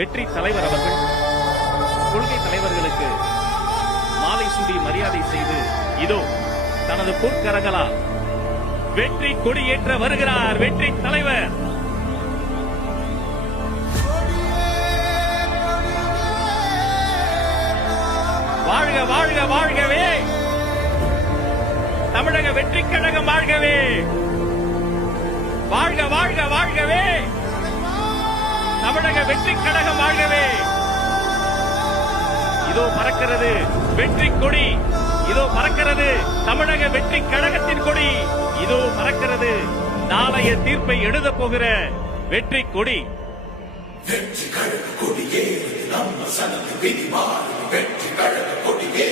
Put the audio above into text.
வெற்றி தலைவர் அவர்கள் கொள்கை தலைவர்களுக்கு மாலை சூடி மரியாதை செய்து இதோ தனது பொற்கரங்களால் வெற்றி கொடியேற்ற வருகிறார் வெற்றி தலைவர். வாழ்க வாழ்க வாழ்கவே, தமிழக வெற்றி கழகம் வாழ்கவே, வாழ்க வாழ்க வாழ்கவே, தமிழக வெற்றி கழகம் வாழ்கவே. இதோ பறக்கிறது வெற்றி கொடி, இதோ பறக்கிறது தமிழக வெற்றி கழகத்தின் கொடி, இதோ பறக்கிறது நாளைய தீர்ப்பை எழுத போகிற வெற்றி கொடி. வெற்றி கழக கொடியே நம்ம சனது விதிமாறு, வெற்றி கழக கொடியே